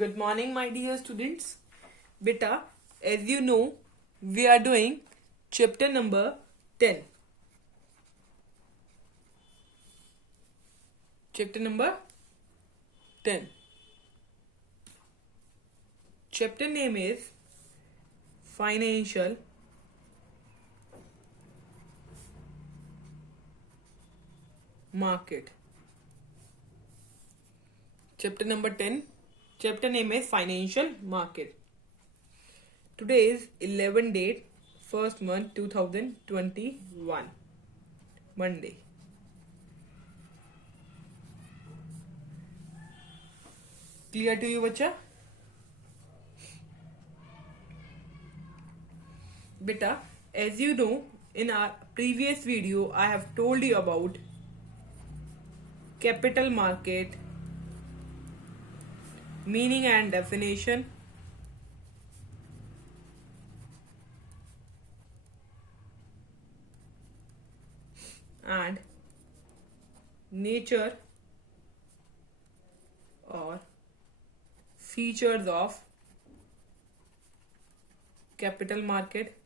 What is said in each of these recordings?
Good morning, my dear students. Beta, as you know, we are doing chapter number 10. Chapter number 10. Chapter name is Financial Market. Chapter number 10. Chapter name is Financial Market. Today is 11 date, first month 2021. Monday. Clear to you, बच्चा? Beta, as you know, in our previous video, I have told you about capital market, meaning and definition, and nature or features of capital market.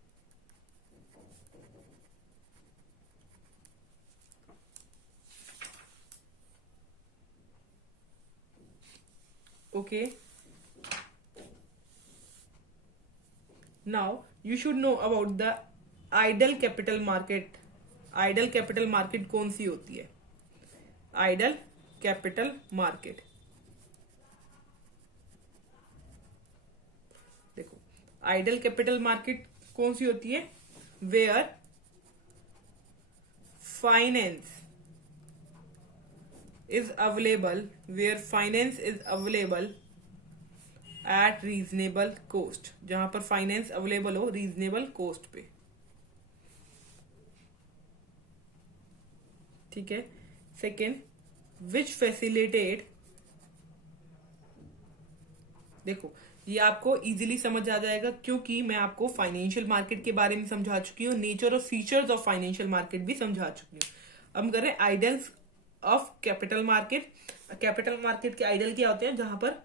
Okay. Now you should know about the idle capital market. Idle capital market कौन सी होती है? Idle capital market. देखो, idle capital market कौन सी होती है? Where finance is available at reasonable cost. जहां पर finance available हो रीजनेबल कोस्ट पे. ठीक है. सेकेंड, विच फैसिलिटेट. देखो, ये आपको इजीली समझ आ जाएगा क्योंकि मैं आपको फाइनेंशियल मार्केट के बारे में समझा चुकी हूँ, नेचर और फीचर्स ऑफ फाइनेंशियल मार्केट भी समझा चुकी हूँ. अब हम कर रहे हैं idols of capital market. Capital market के आइडल क्या होते हैं? जहां पर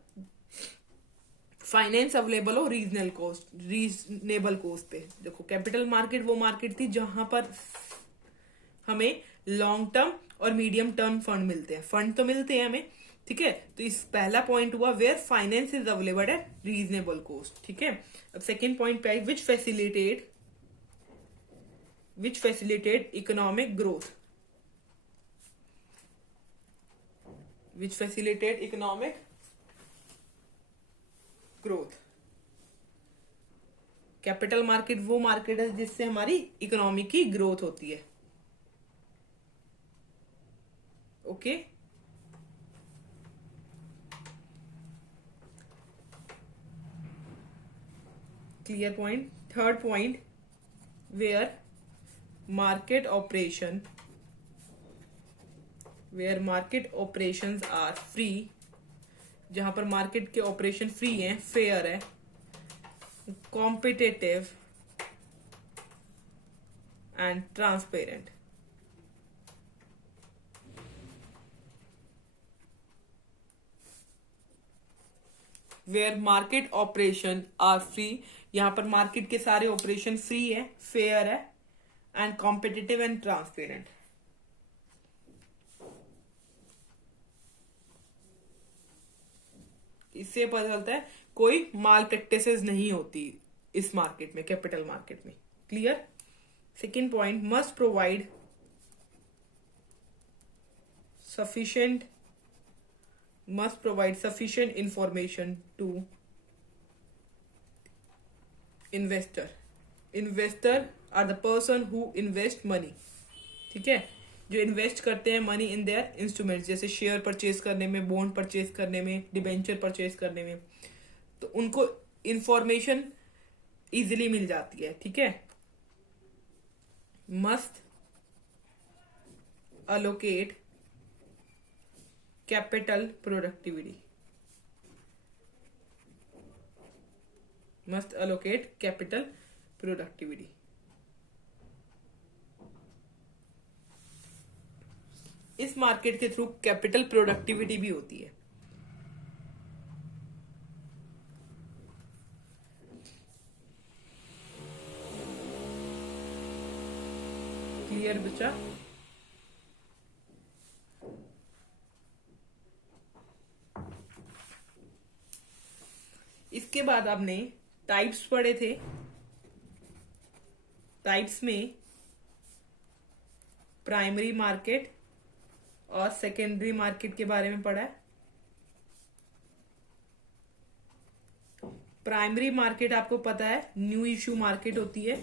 फाइनेंस अवेलेबल हो रीजनेबल कोस्ट पे. देखो, कैपिटल मार्केट वो मार्केट थी जहां पर हमें लॉन्ग टर्म और मीडियम टर्म फंड मिलते हैं. फंड तो मिलते हैं हमें, ठीक है. तो इस पहला पॉइंट हुआ where finance is available at reasonable cost. ठीक है. अब सेकेंड पॉइंट पे आई, which facilitate economic growth. Which facilitate economic growth. Capital market वो मार्केट है जिससे हमारी इकोनॉमी की ग्रोथ होती है. Okay. Clear point. Third point, where market operations are free. जहां पर मार्केट के ऑपरेशन फ्री हैं, फेयर है, competitive and transparent. Where market operation are free. यहां पर मार्केट के सारे ऑपरेशन फ्री है, फेयर है, एंड कॉम्पिटिटिव एंड ट्रांसपेरेंट. इससे पता चलता है कोई माल प्रैक्टिसेस नहीं होती इस मार्केट में, कैपिटल मार्केट में. Clear. Second point, must provide sufficient information to investor. Investor are the person who invest money. ठीक है. जो इन्वेस्ट करते हैं मनी इन देयर इंस्ट्रूमेंट्स, जैसे शेयर परचेज करने में, बॉन्ड परचेज करने में, डिबेंचर परचेज करने में, तो उनको इंफॉर्मेशन इजीली मिल जाती है. ठीक है. Must allocate capital productivity. Must allocate capital productivity. इस मार्केट के थ्रू कैपिटल प्रोडक्टिविटी भी होती है. क्लियर बच्चा? इसके बाद आपने टाइप्स पढ़े थे। टाइप्स में प्राइमरी मार्केट और सेकेंडरी मार्केट के बारे में पढ़ा है। प्राइमरी मार्केट आपको पता है न्यू इश्यू मार्केट होती है।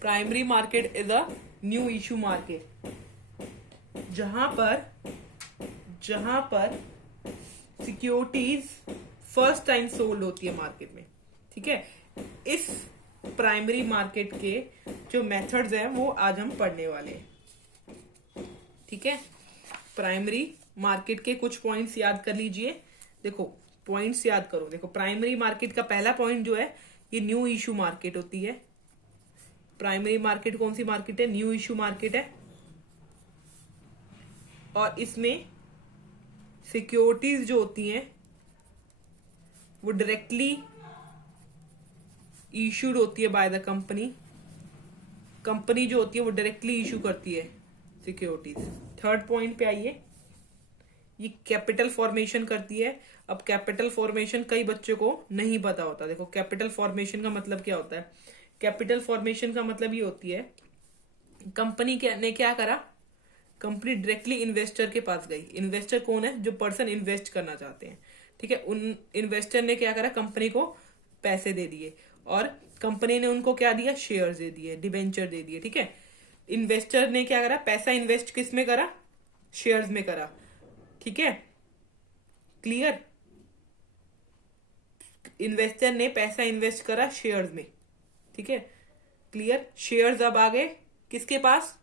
Primary market is a new issue market, जहां पर सिक्योरिटीज फर्स्ट टाइम सोल्ड होती है मार्केट में। ठीक है, इस प्राइमरी मार्केट के जो मेथड्स हैं वो आज हम पढ़ने वाले हैं। ठीक है, प्राइमरी मार्केट के कुछ पॉइंट्स याद कर लीजिए। देखो पॉइंट्स याद करो। देखो प्राइमरी मार्केट का पहला पॉइंट जो है ये न्यू इश्यू मार्केट होती है। प्राइमरी मार्केट कौन सी मार्केट है? न्यू इश्यू मार्केट है। और इसमें सिक्योरिटीज जो होती हैं वो डायरेक्टली इश्यूड होती है बाय द कंपनी। कंपनी जो होती है वो डायरेक्टली इशू करती है सिक्योरिटीज। थर्ड पॉइंट पे आइए, ये कैपिटल फॉर्मेशन करती है। अब कैपिटल फॉर्मेशन कई बच्चों को नहीं पता होता। देखो कैपिटल फॉर्मेशन का मतलब क्या होता है? कैपिटल फॉर्मेशन का मतलब ये होती है कंपनी ने क्या करा, कंपनी डायरेक्टली इन्वेस्टर के पास गई। इन्वेस्टर कौन है? जो पर्सन इन्वेस्ट करना चाहते हैं। ठीक है, उन इन्वेस्टर ने क्या करा, कंपनी को पैसे दे दिए और कंपनी ने उनको क्या दिया? शेयर्स दे दिए, डिबेंचर दे दिए। ठीक है, इन्वेस्टर ने क्या करा? पैसा इन्वेस्ट किस में करा? शेयर्स में करा। ठीक है, क्लियर? इन्वेस्टर ने पैसा इन्वेस्ट करा शेयर्स में। ठीक है, क्लियर? शेयर्स अब आ गए किसके पास?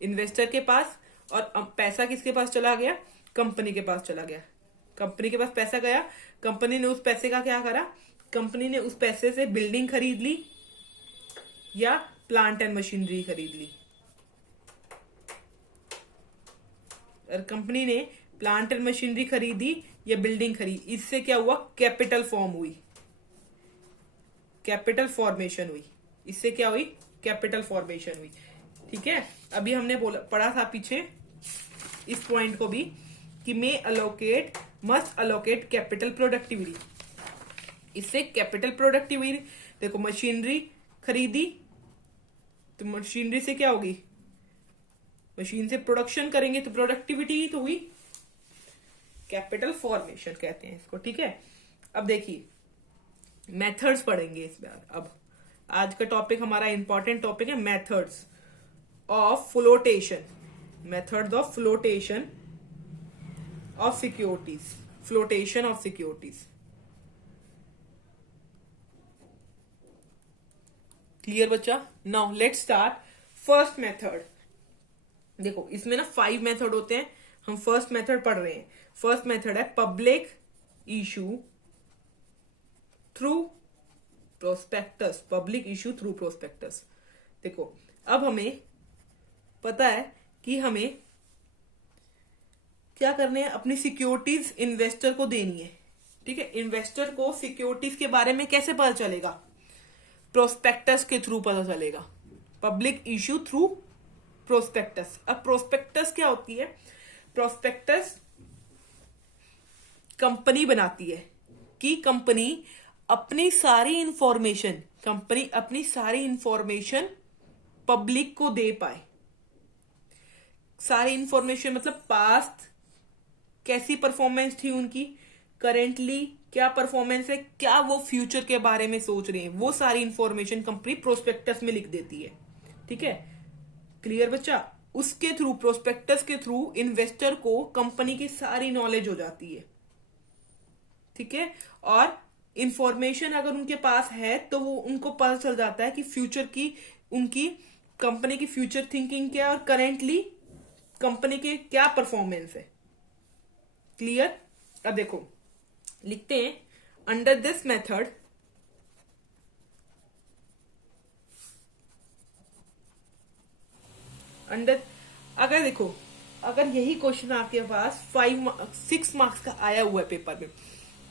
इन्वेस्टर के पास। और अब पैसा किसके पास चला गया? कंपनी के पास चला गया। कंपनी के पास पैसा गया, कंपनी ने उस पैसे का क्या करा? कंपनी ने उस पैसे से बिल्डिंग खरीद ली या प्लांट एंड मशीनरी खरीद ली। और कंपनी ने प्लांट एंड मशीनरी खरीदी या बिल्डिंग खरीदी, इससे क्या हुआ? कैपिटल फॉर्म हुई, कैपिटल फॉर्मेशन हुई। इससे क्या हुई? कैपिटल फॉर्मेशन हुई। ठीक है, अभी हमने पढ़ा था पीछे इस पॉइंट को भी कि मस्ट अलोकेट कैपिटल प्रोडक्टिविटी। इससे कैपिटल प्रोडक्टिविटी, देखो मशीनरी खरीदी तो मशीनरी से क्या होगी? मशीन से प्रोडक्शन करेंगे तो प्रोडक्टिविटी ही तो हुई। कैपिटल फॉर्मेशन कहते हैं इसको। ठीक है, अब देखिए मेथड्स पढ़ेंगे इस बार। अब आज का टॉपिक हमारा इंपॉर्टेंट टॉपिक है methods of flotation. Methods of flotation of securities. Flotation of securities. Clear बच्चा? Now let's start first method. देखो इसमें ना 5 मेथड होते हैं, हम फर्स्ट मेथड पढ़ रहे हैं। फर्स्ट मेथड है public issue through prospectus. Public issue through prospectus. देखो अब हमें पता है कि हमें क्या करने हैं, अपनी सिक्योरिटीज इन्वेस्टर को देनी है। ठीक है, इन्वेस्टर को सिक्योरिटीज के बारे में कैसे पता चलेगा? प्रोस्पेक्टस के थ्रू पता चलेगा। Public issue through prospectus. अब प्रोस्पेक्टस क्या होती है? प्रोस्पेक्टस कंपनी बनाती है कि कंपनी अपनी सारी इंफॉर्मेशन पब्लिक को दे पाए। सारी इंफॉर्मेशन मतलब पास्ट कैसी परफॉर्मेंस थी उनकी, करेंटली क्या परफॉर्मेंस है, क्या वो फ्यूचर के बारे में सोच रहे हैं, वो सारी इंफॉर्मेशन कंपनी प्रोस्पेक्टस में लिख देती है। ठीक है, क्लियर बच्चा? उसके थ्रू, प्रोस्पेक्टस के थ्रू इन्वेस्टर को कंपनी की सारी नॉलेज हो जाती है। ठीक है, और इंफॉर्मेशन अगर उनके पास है तो वो उनको पता चल जाता है कि फ्यूचर की उनकी कंपनी की फ्यूचर थिंकिंग क्या है और करेंटली कंपनी के क्या परफॉर्मेंस है। क्लियर? अब देखो लिखते हैं अंडर दिस मेथड अगर देखो अगर यही क्वेश्चन आपके पास 6 मार्क्स का आया हुआ है पेपर में,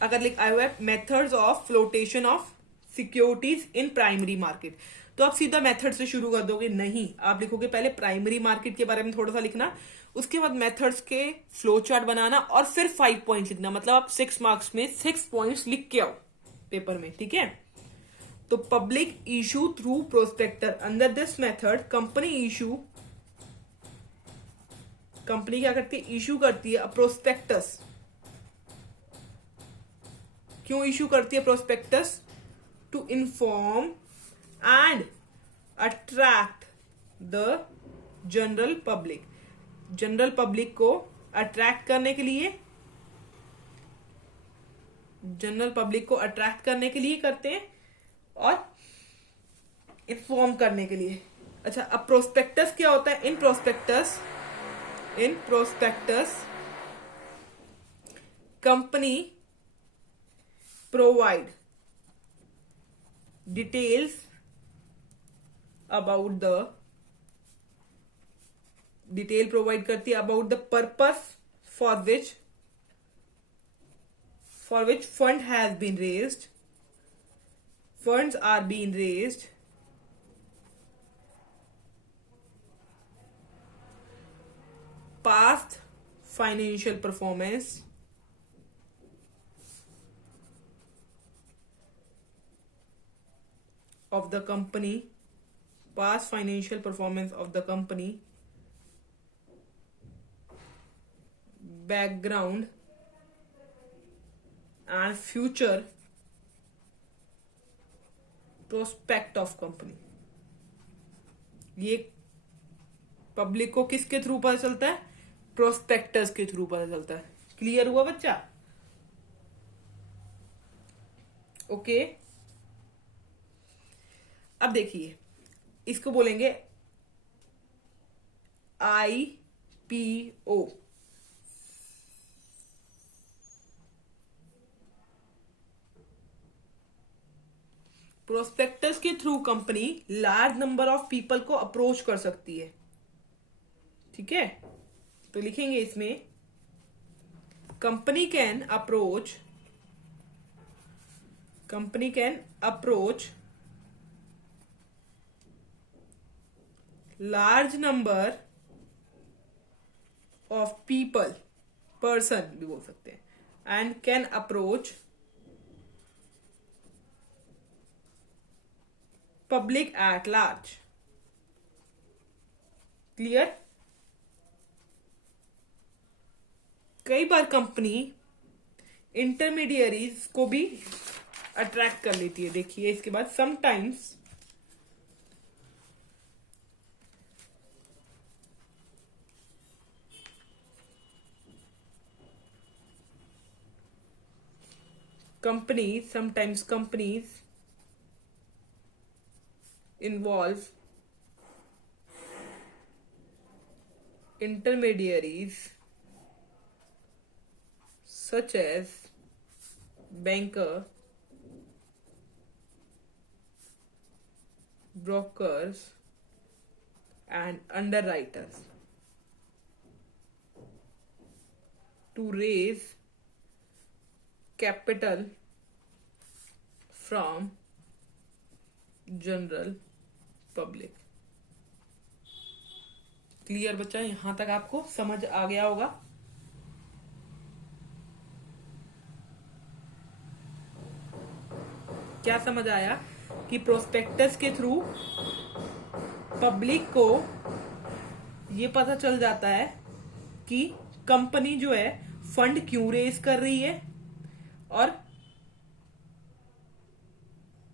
अगर आया हुआ है methods of flotation of securities in primary market. तो आप सीधा मेथड से शुरू कर दोगे? नहीं, आप लिखोगे पहले प्राइमरी मार्केट के बारे में थोड़ा सा लिखना, उसके बाद मेथड्स के फ्लो चार्ट बनाना और फिर 5 पॉइंट्स लिखना। मतलब आप 6 मार्क्स में 6 पॉइंट्स लिख के आओ पेपर में, ठीक है। तो public issue through prospector, under this method company क्या करती है? इशू करती है प्रोस्पेक्टस। क्यों इशू करती है prospectus? To inform and attract the general public. General public को अट्रैक्ट करने के लिए, करते हैं और इन्फॉर्म करने के लिए। अच्छा, अब प्रोस्पेक्टस क्या होता है? In prospectus company provide details about the provide करती है about the purpose for which fund has been raised, funds are being raised, past financial performance of the company, background and future prospect of company. ये public को किसके through पता चलता है? Prospectus के through पता चलता है। क्लियर हुआ बच्चा? ओके, अब देखिए, इसको बोलेंगे IPO। प्रोस्पेक्टस के through company large number of people को अप्रोच कर सकती है, ठीक है। तो लिखेंगे इसमें company can approach large number of person भी बोल सकते हैं, and can approach public at large. Clear? कई बार कंपनी इंटरमीडियरीज को भी अट्रैक्ट कर लेती है। देखिए इसके बाद, sometimes companies involve intermediaries such as banker, brokers and underwriters to raise capital from general public. Clear बच्चा? यहां तक आपको समझ आ गया होगा। क्या समझ आया? कि प्रोस्पेक्टस के थ्रू पब्लिक को ये पता चल जाता है कि कंपनी जो है फंड क्यों रेज कर रही है, और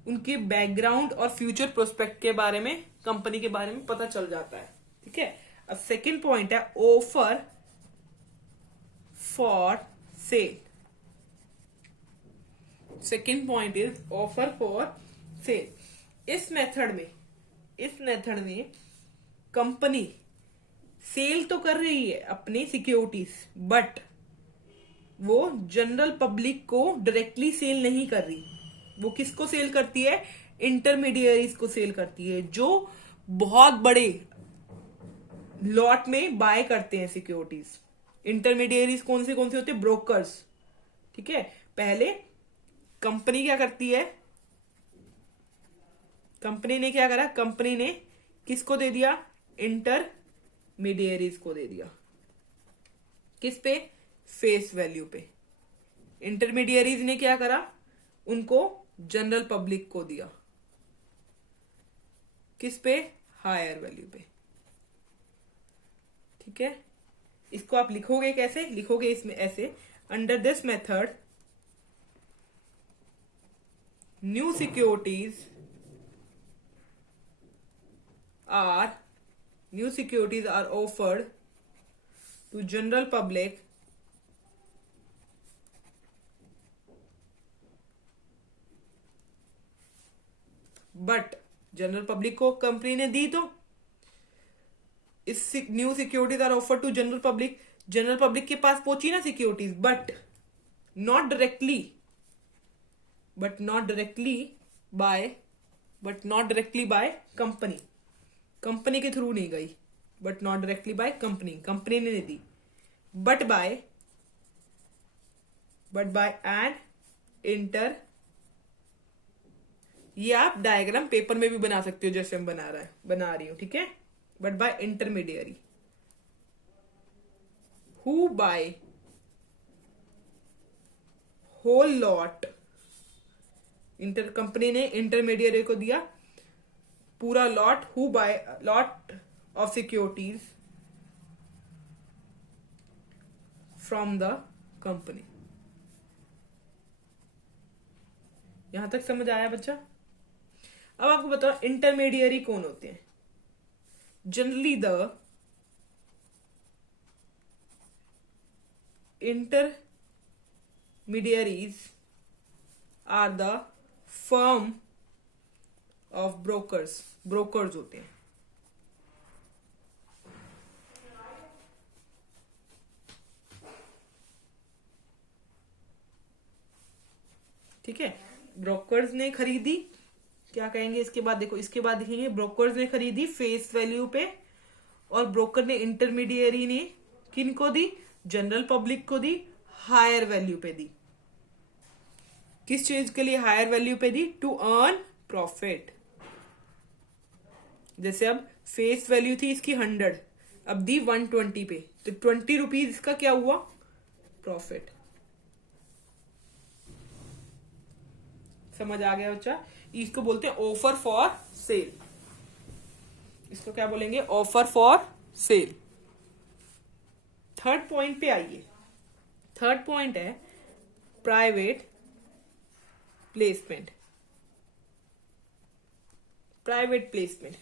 उनके बैकग्राउंड और फ्यूचर प्रोस्पेक्ट के बारे में, कंपनी के बारे में पता चल जाता है, ठीक है। अब सेकेंड पॉइंट है offer for sale. Second point is offer for sale. इस मेथड में कंपनी सेल तो कर रही है अपनी सिक्योरिटीज, बट वो जनरल पब्लिक को डायरेक्टली सेल नहीं कर रही। वो किसको सेल करती है? इंटरमीडियरीज को सेल करती है, जो बहुत बड़े लॉट में बाय करते हैं सिक्योरिटीज। इंटरमीडियरीज कौन से होते हैं? ब्रोकर्स, ठीक है। पहले कंपनी क्या करती है? कंपनी ने क्या करा, कंपनी ने किसको दे दिया, इंटरमीडियरीज को दे दिया। किस पे, फेस वैल्यू पे। इंटरमीडियरीज ने क्या करा, उनको जनरल पब्लिक को दिया। किस पे, हायर वैल्यू पे। ठीक है, इसको आप लिखोगे कैसे, लिखोगे इसमें ऐसे, under this method new securities are offered to general public but general public को कंपनी ने दी, तो इस new securities are offer to general public, general public के पास पहुंची ना securities, but not directly by company, company के थ्रू नहीं गई, but not directly by company ने नहीं दी, बट बाय एन इंटर, ये आप डायग्राम पेपर में भी बना सकते हो जैसे हम बना रही हूं, ठीक है। But by intermediary who buy whole lot, company ने इंटरमीडियरी को दिया पूरा lot, who buy lot of securities from the company. यहां तक समझ आया बच्चा? अब आपको बताओ इंटरमीडियरी कौन होते हैं। Generally the intermediaries are the firm of brokers होते हैं। ठीक है, ब्रोकर्स ने खरीदी, क्या कहेंगे इसके बाद, देखो इसके बाद देखेंगे, ब्रोकर्स ने खरीदी फेस वैल्यू पे, और ब्रोकर ने इंटरमीडियरी ने किनको दी, जनरल पब्लिक को दी, हायर वैल्यू पे दी। किस चीज के लिए हायर वैल्यू पे दी, टू अर्न प्रॉफिट। जैसे अब फेस वैल्यू थी इसकी 100, अब दी 120 पे, तो 20 रुपीज इसका क्या हुआ, प्रॉफिट। समझ आ गया बच्चा? इसको बोलते हैं ऑफर फॉर सेल, इसको क्या बोलेंगे, offer for sale. Third point पे आइए, थर्ड पॉइंट है प्राइवेट प्लेसमेंट। प्राइवेट प्लेसमेंट,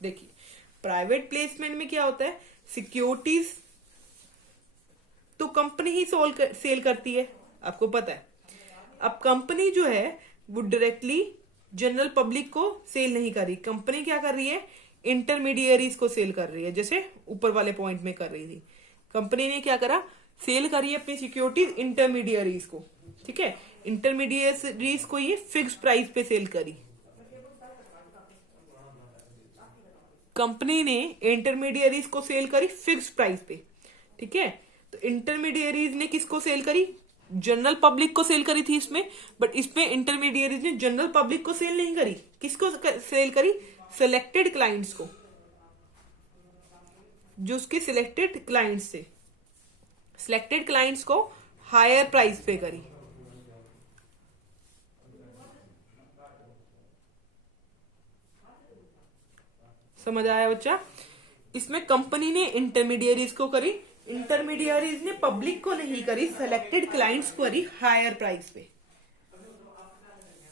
देखिए प्राइवेट प्लेसमेंट में क्या होता है, सिक्योरिटीज तो कंपनी ही सेल करती है, आपको पता है। अब कंपनी जो है वो डायरेक्टली जनरल पब्लिक को सेल नहीं कर रही, कंपनी क्या कर रही है, इंटरमीडियरीज को सेल कर रही है, जैसे ऊपर वाले पॉइंट में कर रही थी। कंपनी ने क्या करा, सेल करी अपनी सिक्योरिटीज इंटरमीडियरीज को, ठीक है। इंटरमीडियरीज को ये फिक्स प्राइस पे सेल करी। कंपनी ने इंटरमीडियरीज को सेल करी फिक्स प्राइस पे, ठीक है। तो इंटरमीडियरीज ने किसको सेल करी, जनरल पब्लिक को सेल करी थी इसमें, बट इसमें इंटरमीडियरीज ने जनरल पब्लिक को सेल नहीं करी, किसको सेल करी, सिलेक्टेड क्लाइंट्स को, जो उसके सिलेक्टेड क्लाइंट्स थे, सिलेक्टेड क्लाइंट्स को हायर प्राइस पे करी। समझ आया बच्चा? इसमें कंपनी ने इंटरमीडियरीज को करी, इंटरमीडियरीज ने पब्लिक को नहीं करी, सिलेक्टेड क्लाइंट्स को करी हायर प्राइस पे।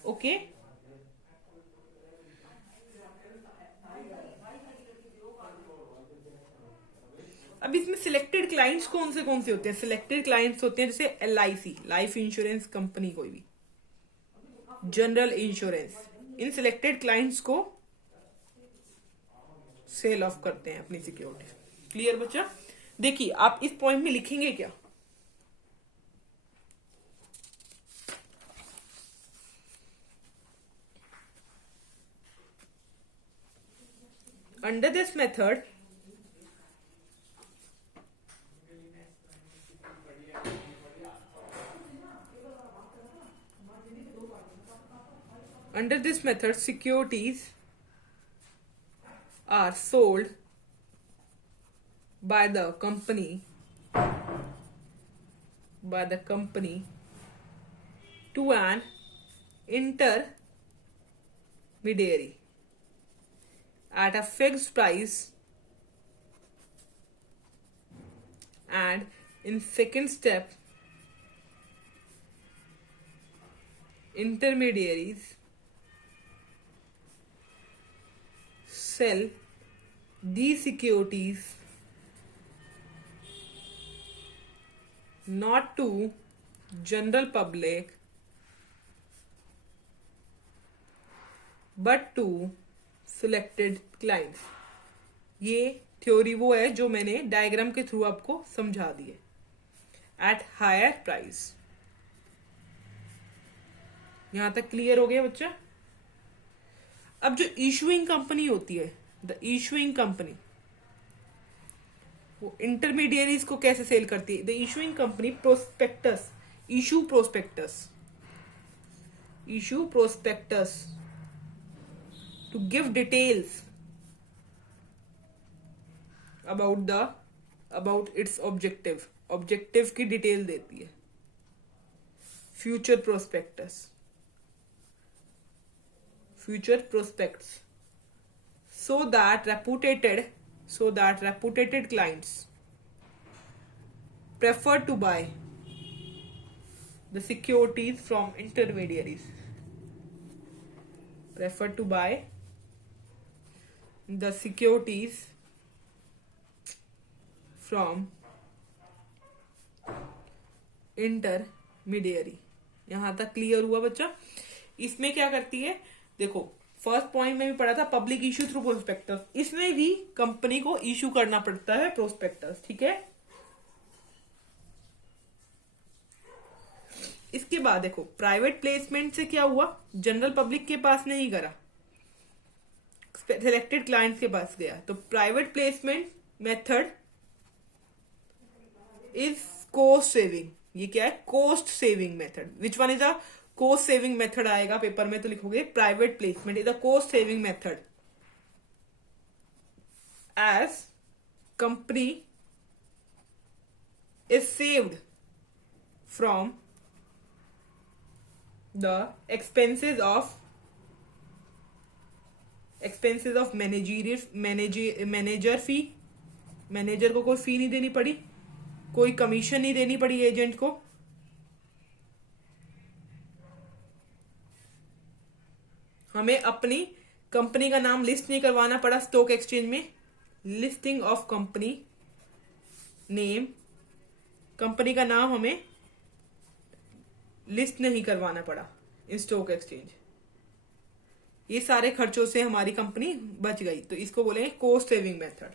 ओके, अब इसमें सिलेक्टेड क्लाइंट्स कौन से होते हैं, सिलेक्टेड क्लाइंट्स होते हैं जैसे LIC, लाइफ इंश्योरेंस कंपनी, कोई भी जनरल इंश्योरेंस, इन सिलेक्टेड क्लाइंट्स को सेल ऑफ करते हैं अपनी सिक्योरिटी। क्लियर बच्चा? देखिए आप इस पॉइंट में लिखेंगे क्या, under this method Under this method, securities are sold by the company to an intermediary at a fixed price, and in second step, intermediaries sell these securities not to general public but to selected clients. ये theory वो है जो मैंने diagram के through आपको समझा दी है. At higher price. यहां तक क्लियर हो गया बच्चा? अब जो इशूइंग कंपनी होती है, द इशूइंग कंपनी, वो इंटरमीडियरीज को कैसे सेल करती है? The issuing company prospectus, issue prospectus to give details about its objective की डिटेल देती है. Future prospects so that reputed clients prefer to buy the securities from intermediaries. From intermediary. यहां तक क्लियर हुआ बच्चा? इसमें क्या करती है, देखो फर्स्ट पॉइंट में भी पढ़ा था पब्लिक इश्यू थ्रू प्रोस्पेक्टस. इसमें भी कंपनी को इश्यू करना पड़ता है प्रोस्पेक्टस. ठीक है. इसके बाद देखो प्राइवेट प्लेसमेंट से क्या हुआ, जनरल पब्लिक के पास नहीं करा, सिलेक्टेड क्लाइंट्स के पास गया. तो private placement method is cost saving. ये क्या है? Cost saving method. Which one is a cost saving method? आएगा पेपर में तो लिखोगे private placement is a cost saving method as company is saved from the expenses of manager fee. Manager को कोई फी नहीं देनी पड़ी, कोई कमीशन नहीं देनी पड़ी एजेंट को. हमें अपनी कंपनी का नाम लिस्ट नहीं करवाना पड़ा स्टॉक एक्सचेंज में. Listing of company name, company का नाम हमें लिस्ट नहीं करवाना पड़ा इन स्टॉक एक्सचेंज. ये सारे खर्चों से हमारी कंपनी बच गई. तो इसको बोलेंगे कॉस्ट सेविंग मेथड.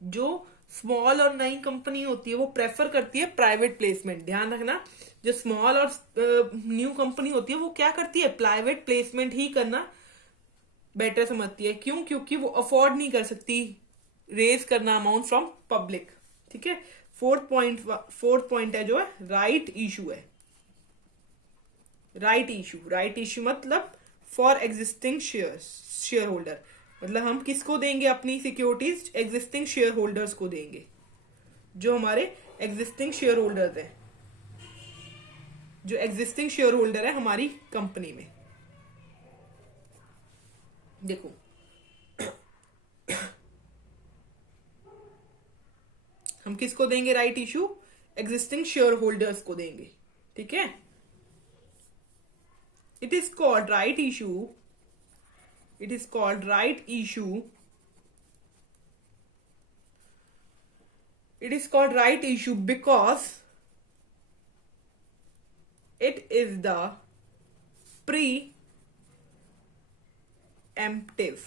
जो स्मॉल और नई कंपनी होती है वो प्रेफर करती है प्राइवेट प्लेसमेंट. ध्यान रखना, जो स्मॉल और न्यू कंपनी होती है वो क्या करती है? प्राइवेट प्लेसमेंट ही करना बेटर समझती है. क्यों? क्योंकि वो अफोर्ड नहीं कर सकती रेज करना अमाउंट फ्रॉम पब्लिक. ठीक है. फोर्थ पॉइंट है जो है राइट इशू है. राइट इशू मतलब फॉर एग्जिस्टिंग शेयर होल्डर. मतलब हम किसको देंगे अपनी सिक्योरिटीज? एग्जिस्टिंग शेयर होल्डर्स को देंगे. जो हमारे एग्जिस्टिंग शेयर होल्डर्स हैं, जो एग्जिस्टिंग शेयर होल्डर है हमारी कंपनी में. देखो हम किसको देंगे right issue? Existing share holders को देंगे. ठीक है. It is called right issue. It is called right issue. It is called right issue because it is the preemptive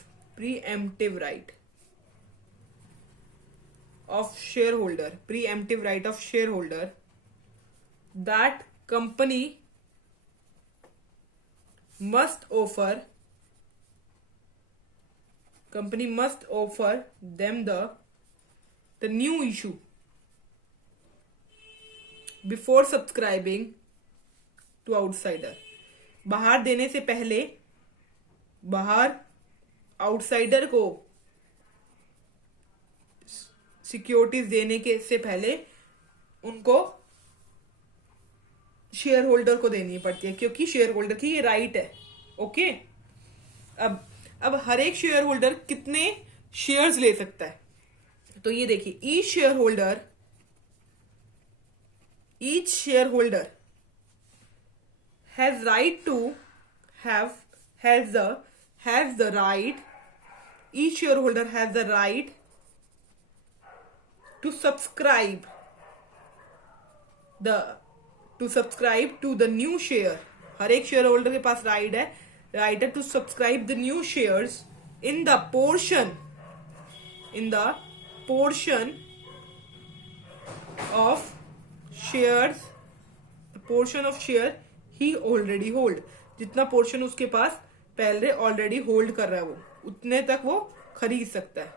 right of shareholder that company must offer company must offer them the new issue before subscribing to outsider. बाहर देने से पहले, बाहर outsider को securities देने के से पहले उनको शेयर होल्डर को देनी पड़ती है, क्योंकि शेयर होल्डर की ये राइट है. ओके. अब हर एक शेयर होल्डर कितने शेयर्स ले सकता है? तो ये देखिए, each share holder has right to has the right, each shareholder has the right to subscribe to the new share. हर एक शेयर होल्डर के पास राइट है to subscribe the new shares in the portion of share he already hold. जितना portion उसके पास पहले already hold कर रहा है, वो उतने तक वो खरीद सकता है.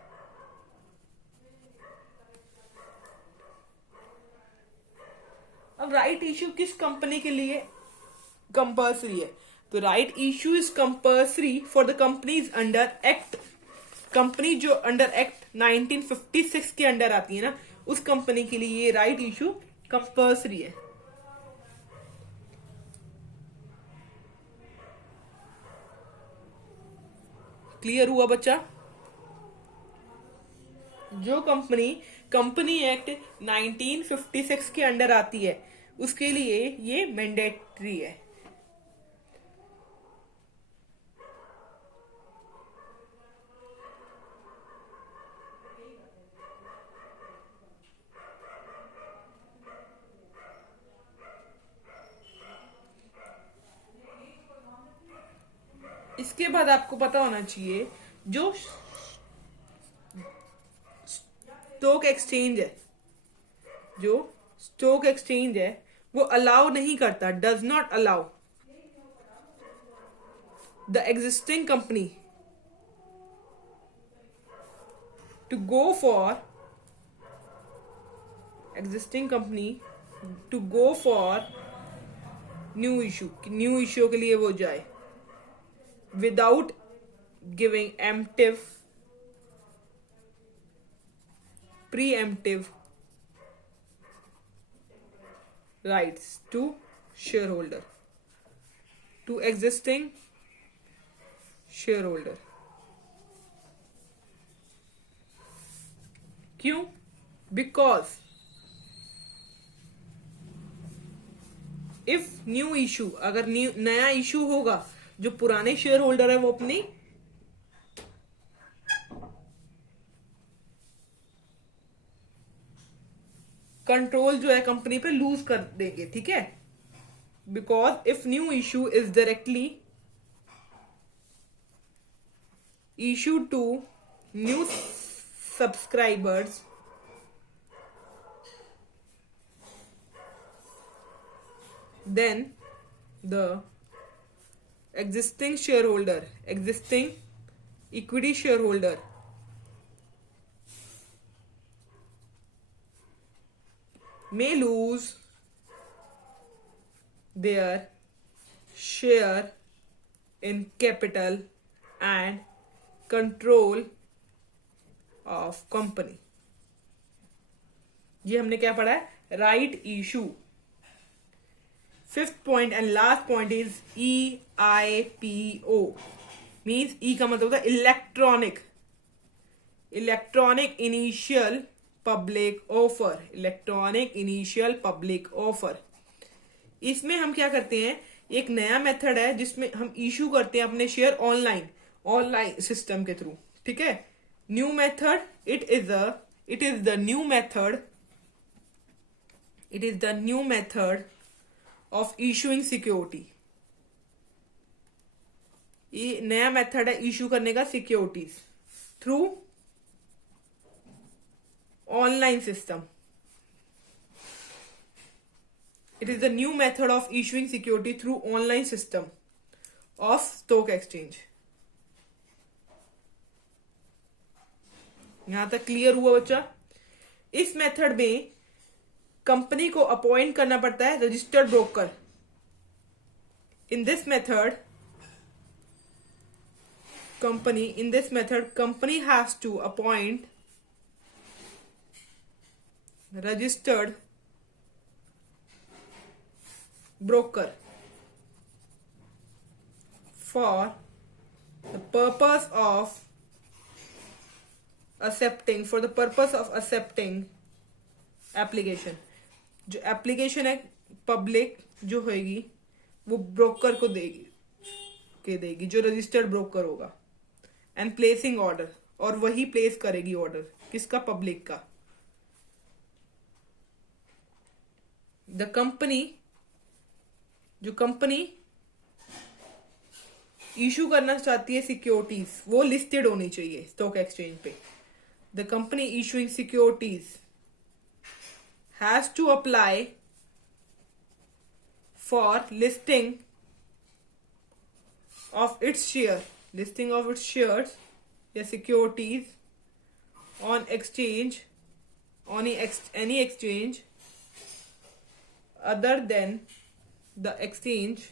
अब राइट इश्यू किस कंपनी के लिए कंपल्सरी है? तो right issue is compulsory for the companies under act. Company जो अंडर एक्ट 1956 के अंडर आती है ना, उस कंपनी के लिए ये राइट इश्यू कंपल्सरी है. क्लियर हुआ बच्चा? जो कंपनी एक्ट 1956 के अंडर आती है, उसके लिए ये मैंडेटरी है. इसके बाद आपको पता होना चाहिए, जो स्टॉक एक्सचेंज है वो अलाउ नहीं करता, does not allow the existing company to go for new issue के लिए वो जाए without giving preemptive rights to existing shareholder. क्यों? Because if new issue, अगर नया इशू होगा, जो पुराने शेयर होल्डर है वो अपनी कंट्रोल जो है कंपनी पे लूज कर देंगे. ठीक है? Because if new issue is directly issue to new subscribers, then the existing equity shareholder may lose their share in capital and control of company. ये हमने क्या पढ़ा है? Right issue. Fifth point and last point is EIPO. Means ई का मतलब होता है electronic initial public offer. इसमें हम क्या करते हैं, एक नया मेथड है जिसमें हम इशू करते हैं अपने शेयर ऑनलाइन सिस्टम के थ्रू. ठीक है? New method, it is the new method of issuing security. ये नया मेथड है इशू करने का securities through online system. It is the new method of issuing security through online system of stock exchange. यहां तक clear हुआ बच्चा? इस मेथड में कंपनी को अपॉइंट करना पड़ता है registered broker. In this method company has to appoint registered broker for the purpose of accepting application. जो एप्लीकेशन है पब्लिक जो होगी वो ब्रोकर को देगी जो रजिस्टर्ड ब्रोकर होगा. एंड प्लेसिंग ऑर्डर, और वही प्लेस करेगी ऑर्डर. किसका? पब्लिक का. द कंपनी, जो कंपनी इशू करना चाहती है सिक्योरिटीज, वो लिस्टेड होनी चाहिए स्टॉक एक्सचेंज पे. The company issuing securities has to apply for listing of its shares या securities on any exchange other than the exchange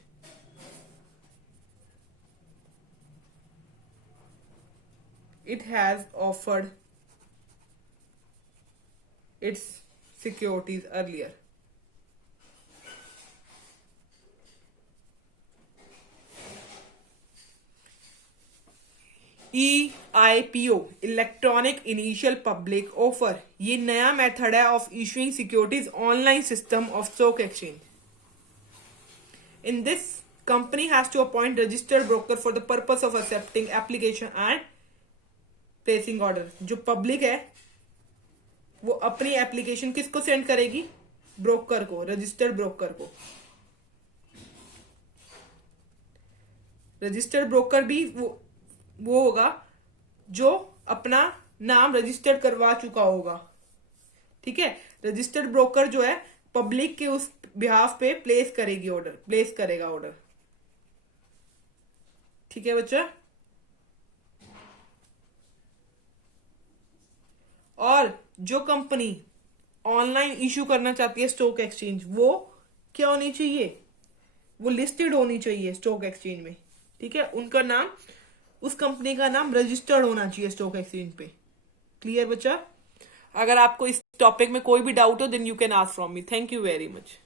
it has offered its securities earlier. EIPO, electronic initial public offer, ये नया method है of issuing securities online system of stock exchange. In this company has to appoint registered broker for the purpose of accepting application and placing order. जो public है वो अपनी application किसको send करेगी? Broker को, रजिस्टर्ड ब्रोकर को. Registered broker भी वो होगा जो अपना नाम रजिस्टर्ड करवा चुका होगा. ठीक है. रजिस्टर्ड ब्रोकर जो है पब्लिक के उस बिहाफ पे प्लेस करेगा ऑर्डर. ठीक है बच्चा. और जो कंपनी ऑनलाइन इशू करना चाहती है स्टॉक एक्सचेंज, वो क्या होनी चाहिए? वो लिस्टेड होनी चाहिए स्टॉक एक्सचेंज में. ठीक है. उनका नाम, उस कंपनी का नाम रजिस्टर्ड होना चाहिए स्टॉक एक्सचेंज पे. क्लियर बच्चा? अगर आपको इस टॉपिक में कोई भी डाउट हो then you can ask from me. Thank you very much.